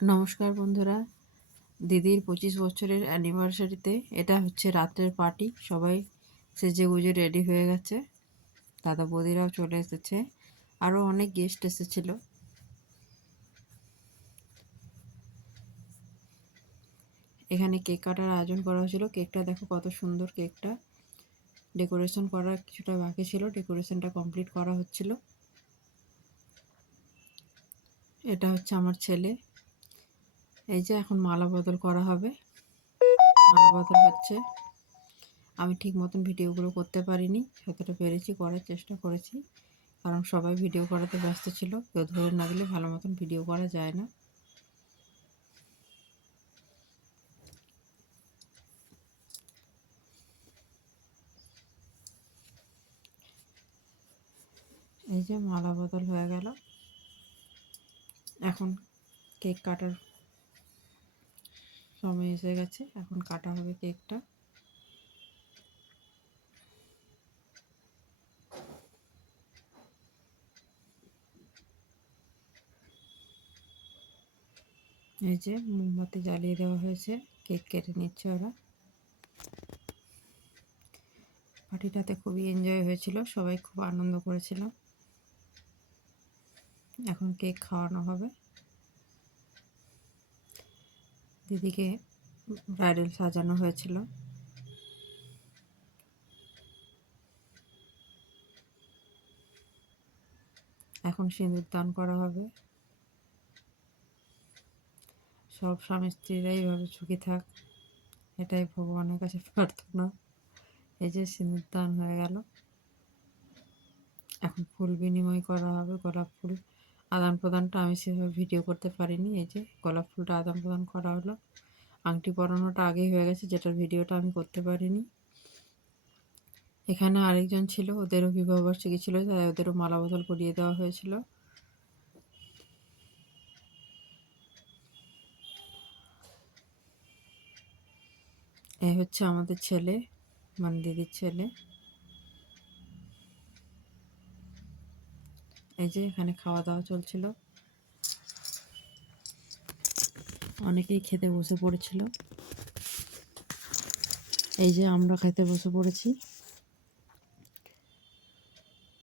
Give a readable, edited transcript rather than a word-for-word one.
নমস্কার বন্ধুরা, দিদির 25 বছরের অ্যানিভার্সারিতে এটা হচ্ছে রাত্রের পার্টি। সবাই সেজেগুজে রেডি হয়ে গেছে, দাদা বৌদিরাও চলে এসেছে, আরও অনেক গেস্ট এসেছিল। এখানে কেক কাটার আয়োজন করা হয়েছিল। কেকটা দেখো কত সুন্দর, কেকটা ডেকোরেশন করা কিছুটা বাকি ছিল, ডেকোরেশনটা কমপ্লিট করা হচ্ছিল। এটা হচ্ছে আমার ছেলে। এই যে এখন মালা বদল করা হবে, মালা বদল হচ্ছে। আমি ঠিক মতন ভিডিওগুলো করতে পারিনি, যতটা পেরেছি করার চেষ্টা করেছি, কারণ সবাই ভিডিও করাতে ব্যস্ত ছিল। কেউ ধরে না দিলে ভালো মতন ভিডিও করা যায় না। এই যে মালা বদল হয়ে গেল, এখন কেক কাটার সময় এসে গেছে, এখন কাটা হবে কেকটা। এই যে মোমবাতি জ্বালিয়ে দেওয়া হয়েছে, কেক কেটে নিচ্ছে ওরা। পার্টিটাতে খুবই এনজয় হয়েছিল, সবাই খুব আনন্দ করেছিল। এখন কেক খাওয়ানো হবে। দিদিকে ব্রাইডাল সাজানো হয়েছিল। এখন সিঁদুর দান করা হবে। সব স্বামী স্ত্রীরা এইভাবে সুখী থাক, এটাই ভগবানের কাছে প্রার্থনা। এই যে সিঁদুর দান হয়ে গেল, এখন ফুল বিনিময় করা হবে। গোলাপ ফুল আদান প্রদানটা আমি সেভাবে ভিডিও করতে পারিনি। এই যে গোলাপ ফুলটা আদান প্রদান করা হলো। আংটি পরানোটা আগেই হয়ে গেছে, যেটার ভিডিওটা আমি করতে পারিনি। এখানে আরেকজন ছিল, ওদেরও বিবাহবার্ষিকী ছিল, তাই ওদেরও মালা বদল করিয়ে দেওয়া হয়েছিল। এই হচ্ছে আমাদের ছেলে, মানে দিদির ছেলে। এই যে এখানে খাওয়া দাওয়া চলছিল, অনেকেই খেতে বসে পড়েছিল। এই যে আমরা খেতে বসে পড়েছি।